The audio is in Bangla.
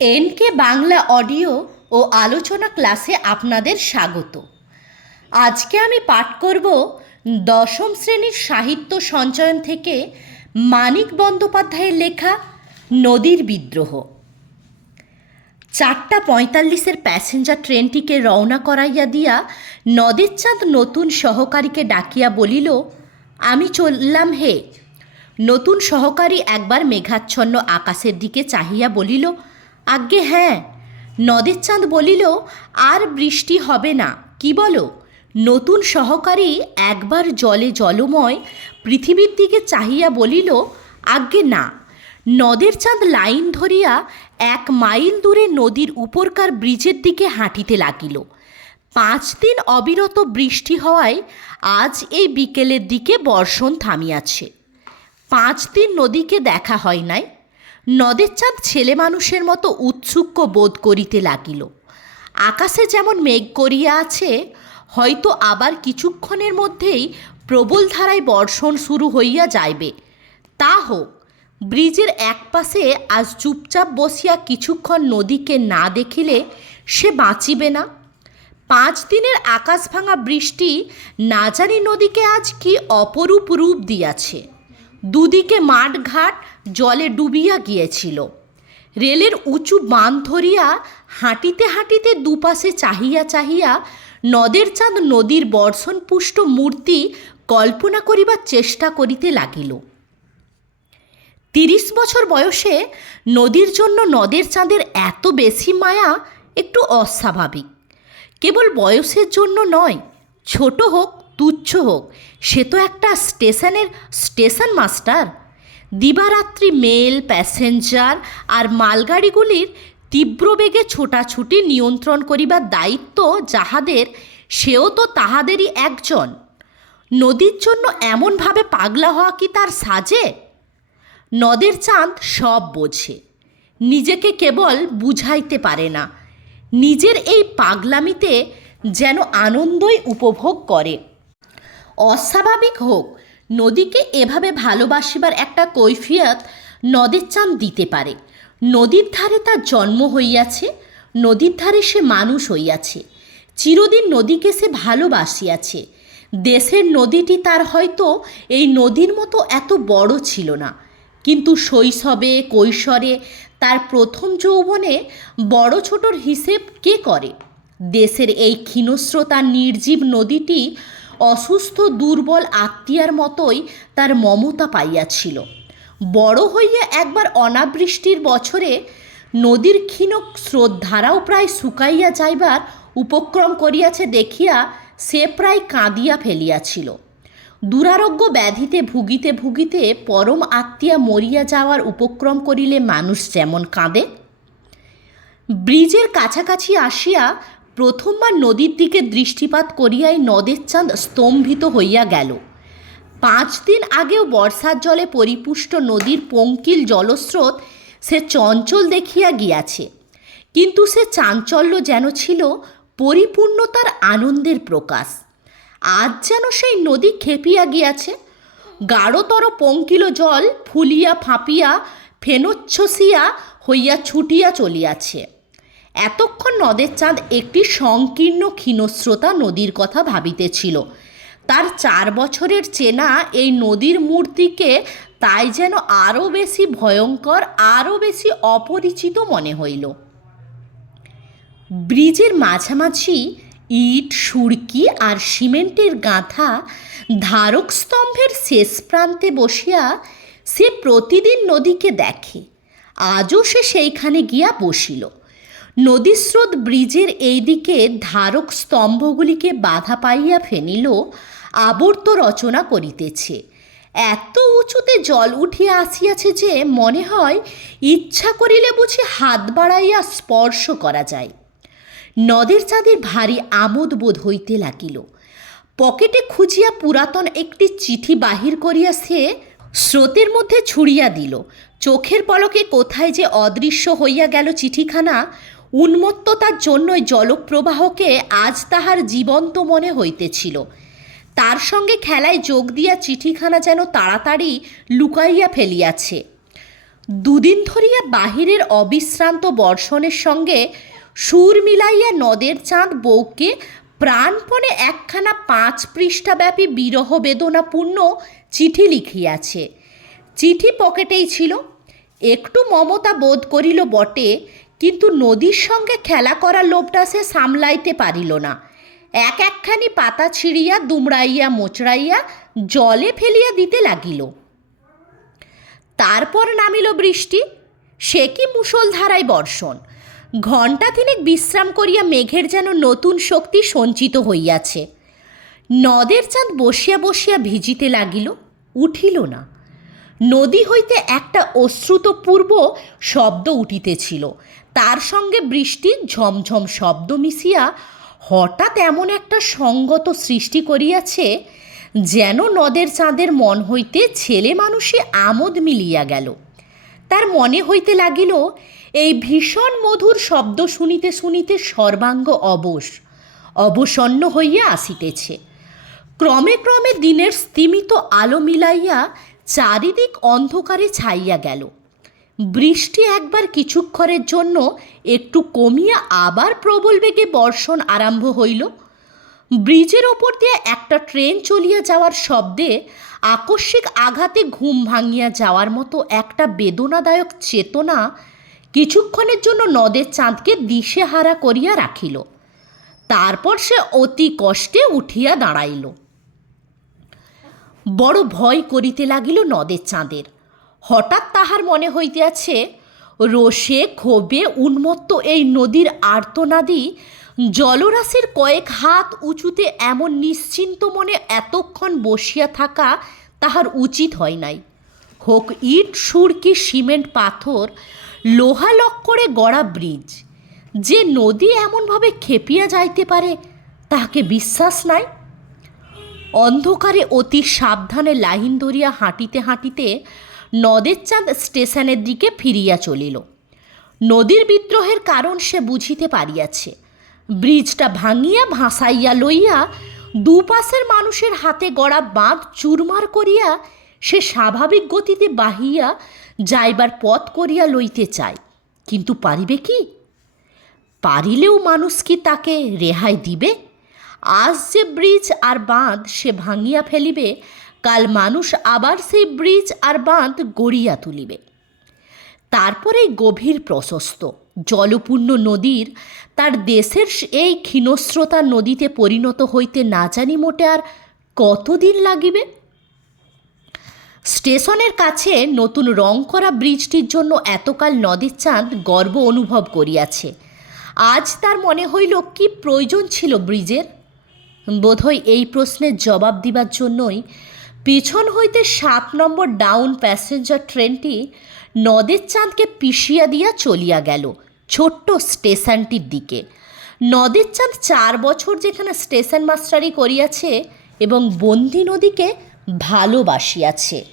এনকে বাংলা অডিও ও আলোচনা ক্লাসে আপনাদের স্বাগত। আজকে আমি পাঠ করব দশম শ্রেণির সাহিত্য সঞ্চয়ন থেকে মানিক বন্দ্যোপাধ্যায়ের লেখা নদীর বিদ্রোহ। চারটা পঁয়তাল্লিশের প্যাসেঞ্জার ট্রেনটিকে রওনা করাইয়া দিয়া নদের চাঁদ নতুন সহকারীকে ডাকিয়া বলিল, আমি চললাম হে। নতুন সহকারী একবার মেঘাচ্ছন্ন আকাশের দিকে চাহিয়া বলিল আজ্ঞে হ্যাঁ। নদের চাঁদ বলিল, আর বৃষ্টি হবে না, কি বলো? নতুন সহকারী একবার জলে জলময় পৃথিবীর দিকে চাহিয়া বলিল, আজ্ঞে না। নদের চাঁদ লাইন ধরিয়া এক মাইল দূরে নদীর উপরকার ব্রিজের দিকে হাঁটিতে লাগিল। পাঁচ দিন অবিরত বৃষ্টি হওয়ায় আজ এই বিকেলের দিকে বর্ষণ থামিয়াছে। পাঁচ দিন নদীকে দেখা হয় নাই নদের চাঁদ ছেলে মানুষের মতো উৎসুক্য বোধ করিতে লাগিল। আকাশে যেমন মেঘ করিয়া আছে, হয়তো আবার কিছুক্ষণের মধ্যেই প্রবল ধারায় বর্ষণ শুরু হইয়া যাইবে। তা হোক, ব্রিজের একপাশে আজ চুপচাপ বসিয়া কিছুক্ষণ নদীকে না দেখিলে সে বাঁচিবে না। পাঁচ দিনের আকাশ ভাঙা বৃষ্টি না জানি নদীকে আজ কি অপরূপ রূপ দিয়াছে। দুদিকে মাঠঘাট, জলে ডুবিয়া গিয়েছিল। রেলের উঁচু বাঁধ ধরিয়া হাঁটিতে হাঁটিতে দুপাশে চাহিয়া চাহিয়া নদের চাঁদ নদীর বর্ষণপুষ্ট মূর্তি কল্পনা করিবার চেষ্টা করিতে লাগিল। তিরিশ বছর বয়সে নদীর জন্য নদের চাঁদের এত বেশি মায়া একটু অস্বাভাবিক। কেবল বয়সের জন্য নয়, ছোট হোক তুচ্ছ হোক, সে তো একটা স্টেশনের স্টেশন মাস্টার। দিবারাত্রি মেল, প্যাসেঞ্জার আর মালগাড়িগুলির তীব্র বেগে ছোটাছুটি নিয়ন্ত্রণ করিবার দায়িত্ব যাহাদের, সেও তো তাহাদেরই একজন। নদীর জন্য এমনভাবে পাগলা হওয়া কি তার সাজে? নদের চাঁদ সব বোঝে, নিজেকে কেবল বুঝাইতে পারে না। নিজের এই পাগলামিতে যেন আনন্দই উপভোগ করে। অস্বাভাবিক হোক, নদীকে এভাবে ভালোবাসিবার একটা কৈফিয়ত নদের চাঁদ দিতে পারে। নদীর ধারে তার জন্ম হইয়াছে, নদীর ধারে সে মানুষ হইয়াছে। চিরদিন নদীকে সে ভালোবাসিয়াছে। দেশের নদীটি তার হয়তো এই নদীর মতো এত বড় ছিল না। কিন্তু শৈশবে, কৈশোরে তার প্রথম যৌবনে বড় ছোটর হিসেব কে করে? দেশের এই ক্ষীণস্রোতা নির্জীব নদীটি অসুস্থ, দুর্বল আত্মীয়ার মতোই তার মমতা পাইয়াছিল। বড় হইয়া একবার অনাবৃষ্টির বছরে নদীর ক্ষীণ স্রোতধারাও প্রায় শুকাইয়া যাইবার উপক্রম করিয়াছে দেখিয়া সে প্রায় কাঁদিয়া ফেলিয়াছিল। দুরারোগ্য ব্যাধিতে ভুগিতে ভুগিতে পরম আত্মীয়া মরিয়া যাওয়ার উপক্রম করিলে মানুষ যেমন কাঁদে। ব্রিজের কাছাকাছি আসিয়া প্রথমবার নদীর দিকে দৃষ্টিপাত করিয়াই নদের চাঁদ স্তম্ভিত হইয়া গেল। পাঁচ দিন আগেও বর্ষার জলে পরিপুষ্ট নদীর পঙ্কিল জলস্রোত সে চঞ্চল দেখিয়া গিয়াছে। কিন্তু সে চাঞ্চল্য যেন ছিল পরিপূর্ণতার আনন্দের প্রকাশ। আজ যেন সেই নদী খেপিয়া গিয়াছে। গাঢ়তর পঙ্কিল জল ফুলিয়া ফাঁপিয়া ফেনোচ্ছ্বসিয়া হইয়া ছুটিয়া চলিয়াছে। এতক্ষণ নদের চাঁদ একটি সংকীর্ণ ক্ষীণস্রোতা নদীর কথা ভাবিতেছিল। তার চার বছরের চেনা এই নদীর মূর্তিকে তাই যেন আরও বেশি ভয়ঙ্কর, আরও বেশি অপরিচিত মনে হইল। ব্রিজের মাঝামাঝি ইট, সুরকি আর সিমেন্টের গাঁথা ধারক স্তম্ভের শেষ প্রান্তে বসিয়া সে প্রতিদিন নদীকে দেখে। আজও সে সেইখানে গিয়া বসিল। নদীস্রোত ব্রিজের এইদিকে ধারক স্তম্ভগুলিকে বাধা পাইয়া ফেনিল আবর্ত রচনা করিতেছে। এত উঁচুতে জল উঠিয়া আসিয়াছে যে মনে হয় ইচ্ছা করিলে বুঝি হাত বাড়াইয়া স্পর্শ করা যায়। নদের চাঁদের ভারী আমোদ বোধ হইতে লাগিল। পকেটে খুঁজিয়া পুরাতন একটি চিঠি বাহির করিয়া সে স্রোতের মধ্যে ছুড়িয়া দিল। চোখের পলকে কোথায় যে অদৃশ্য হইয়া গেল চিঠিখানা উন্মত্ততার জন্যই জলপ্রবাহকে আজ তাহার জীবন্ত মনে হইতেছিল। তার সঙ্গে খেলায় যোগ দিয়া চিঠিখানা যেন তাড়াতাড়ি লুকাইয়া ফেলিয়াছে। দুদিন ধরিয়া বাহিরের অবিশ্রান্ত বর্ষণের সঙ্গে সুর মিলাইয়া নদের চাঁদ বউকে প্রাণপণে একখানা পাঁচ পৃষ্ঠাব্যাপী বিরহ বেদনাপূর্ণ চিঠি লিখিয়াছে। চিঠি পকেটেই ছিল। একটু মমতা বোধ করিল বটে কিন্তু নদীর সঙ্গে খেলা করার লোভটা সে সামলাইতে পারিল না। এক একখানি পাতা ছিঁড়িয়া, দুমড়াইয়া, মোচড়াইয়া জলে ফেলিয়া দিতে লাগিল। তারপর নামিল বৃষ্টি। সে কি মুষলধারায় বর্ষণ। ঘণ্টা তিনেক বিশ্রাম করিয়া মেঘের যেন নতুন শক্তি সঞ্চিত হইয়াছে। নদের চাঁদ বসিয়া বসিয়া ভিজিতে লাগিল, উঠিল না। নদী হইতে একটা অশ্রুতপূর্ব শব্দ উঠিতেছিল। তার সঙ্গে বৃষ্টির ঝমঝম শব্দ মিশিয়া হঠাৎ এমন একটা সঙ্গত সৃষ্টি করিয়াছে যেন নদের চাঁদের মন হইতে ছেলে মানুষে আমোদ মিলিয়া গেল। তার মনে হইতে লাগিল, এই ভীষণ মধুর শব্দ শুনিতে শুনিতে সর্বাঙ্গ অবশ, অবসন্ন হইয়া আসিতেছে। ক্রমে ক্রমে দিনের স্তিমিত আলো মিলাইয়া চারিদিক অন্ধকারে ছাইয়া গেল। বৃষ্টি একবার কিছুক্ষণের জন্য একটু কমিয়া আবার প্রবল বেগে বর্ষণ আরম্ভ হইল। ব্রিজের ওপর দিয়ে একটা ট্রেন চলিয়া যাওয়ার শব্দে আকস্মিক আঘাতে ঘুম ভাঙিয়া যাওয়ার মতো একটা বেদনাদায়ক চেতনা কিছুক্ষণের জন্য নদের চাঁদকে দিশেহারা করিয়া রাখিল। তারপর সে অতি কষ্টে উঠিয়া দাঁড়াইল। বড় ভয় করিতে লাগিল নদের চাঁদের। হঠাৎ তাহার মনে হইতেছে, রোষে, ক্ষোভে উন্মত্ত এই নদীর আর্তনাদি জলরাশির কয়েক হাত উঁচুতে এমন নিশ্চিন্ত মনে এতক্ষণ বসিয়া থাকা তাহার উচিত হয় নাই। হোক ইট, সুরকি, সিমেন্ট, পাথর, লোহা লক্করে গড়া ব্রিজ, যে নদী এমনভাবে খেপিয়া যাইতে পারে তাহাকে বিশ্বাস নাই? অন্ধকারে অতি সাবধানে লাইন ধরিয়া হাঁটিতে হাঁটিতে নদের চাঁদ স্টেশনের দিকে ফিরিয়া চলিল। নদীর বিদ্রোহের কারণ সে বুঝিতে পারিয়াছে। ব্রিজটা ভাঙিয়া ভাসাইয়া লইয়া দুপাশের মানুষের হাতে গড়া বাঁধ চুরমার করিয়া সে স্বাভাবিক গতিতে বাহিয়া যাইবার পথ করিয়া লইতে চায়। কিন্তু পারিবে কি? পারিলেও মানুষ কি তাকে রেহাই দিবে? আজ যে ব্রিজ আর বাঁধ সে ভাঙিয়া ফেলিবে কাল মানুষ আবার সেই ব্রিজ আর বাঁধ গড়িয়া তুলিবে। তারপরে গভীর প্রশস্ত, জলপূর্ণ নদীর, তার দেশের এই ক্ষীণস্রোতা নদীতে পরিণত হইতে না জানি মোটে আর কতদিন লাগিবে? স্টেশনের কাছে নতুন রং করা ব্রিজটির জন্য এতকাল নদীর চাঁদ গর্ব অনুভব করিয়াছে। আজ তার মনে হইল, কি প্রয়োজন ছিল ব্রিজের? বোধহয় এই প্রশ্নের জবাব দিবার জন্যই পিছন হইতে সাত নম্বর ডাউন প্যাসেঞ্জার ট্রেনটি নদের চাঁদকে পিষিয়া দিয়া চলিয়া গেল ছোট্ট স্টেশনটির দিকে। নদের চাঁদ চার বছর যেখানে স্টেশন মাস্টারি করিয়াছে এবং বন্দি নদীকে ভালোবাসিয়াছে।